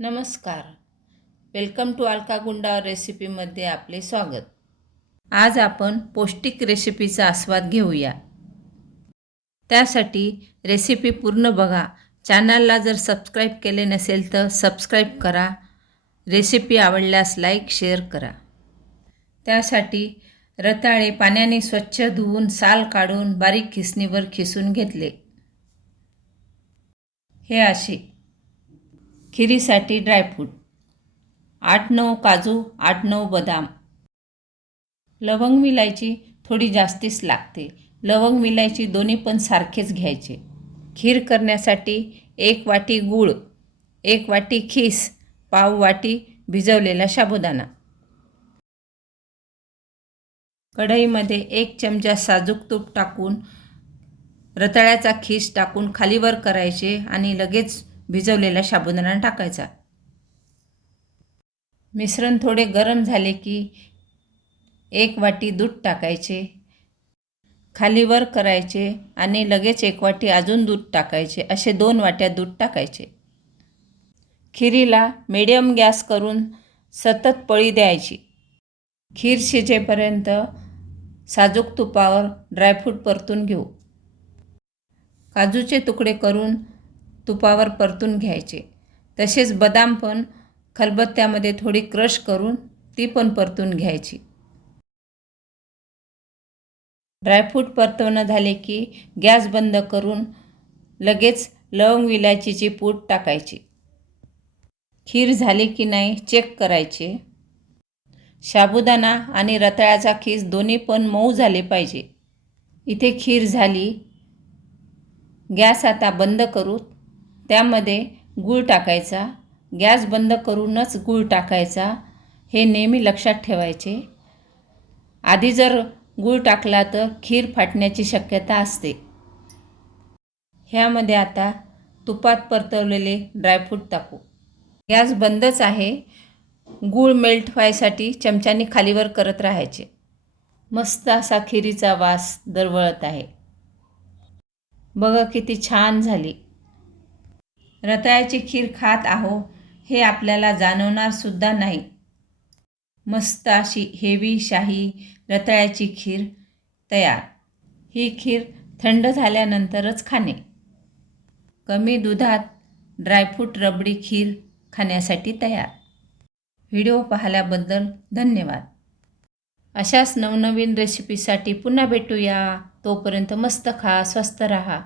नमस्कार. Welcome to Alka गुंडा रेसिपीमध्ये आपले स्वागत. आज आपण पौष्टिक रेसिपीचा आस्वाद घेऊया. त्यासाठी रेसिपी पूर्ण बघा. चॅनलला जर सबस्क्राईब केले नसेल तर सबस्क्राईब करा. रेसिपी आवडल्यास लाईक शेअर करा. त्यासाठी रताळे पाण्याने स्वच्छ धुवून साल काढून बारीक खिसणीवर खिसून घेतले. हे असे. खिरीसाठी ड्रायफ्रूट 8-9 काजू, 8-9 बदाम. लवंग विलायची थोडी जास्तीच लागते. लवंग विलायची दोन्ही पण सारखेच घ्यायचे. खीर करण्यासाठी 1 वाटी गूळ, 1 वाटी खीस, पाव वाटी भिजवलेला साबुदाणा. कढईमध्ये 1 चमचा साजूक तूप टाकून रताळ्याचा खीस टाकून खालीवर करायचे आणि लगेच भिजवलेला साबुदाणा टाकायचा. मिश्रण थोडे गरम झाले की 1 वाटी दूध टाकायचे. खालीवर करायचे आणि लगेच 1 वाटी अजून दूध टाकायचे. असे 2 वाट्या दूध टाकायचे. खिरीला मीडियम गॅस करून सतत पळी द्यायची. खीर शिजेपर्यंत साजूक तुपावर ड्रायफ्रूट परतून घेऊ. काजूचे तुकडे करून तुपावर परतून घ्यायचे. तसेच बदाम पण खलबत्त्यामध्ये थोडी क्रश करून ती पण परतून घ्यायची. ड्रायफ्रूट परतवणं झाले की गॅस बंद करून लगेच लवंग विलायचीची पूड टाकायची. खीर झाली की नाही चेक करायचे. साबुदाणा आणि रताळ्याचा खीस दोन्ही पण मऊ झाले पाहिजे. इथे खीर झाली. गॅस आता बंद करू. त्यामध्ये गूळ टाकायचा. गॅस बंद करूनच गूळ टाकायचा. हे नेहमी लक्षात ठेवायचे. आधी जर गूळ टाकला तर खीर फाटण्याची शक्यता असते. ह्यामध्ये आता तुपात परतवलेले ड्रायफ्रूट टाकू. गॅस बंदच आहे. गूळ मेल्ट व्हायसाठी चमच्याने खालीवर करत राहायचे. मस्त असा खिरीचा वास दरवळत आहे. बघा किती छान झाली. रताळ्याची खीर खात आहो हे आपल्याला जाणवणार सुद्धा नाही. मस्त अशी हेवी शाही रताळ्याची खीर तयार. ही खीर थंड झाल्यानंतरच खाणे. कमी दुधात ड्रायफ्रूट रबडी खीर खाण्यासाठी तयार. व्हिडिओ पाहिल्याबद्दल धन्यवाद. अशाच नवनवीन रेसिपीसाठी पुन्हा भेटूया. तोपर्यंत मस्त खा, स्वस्त राहा.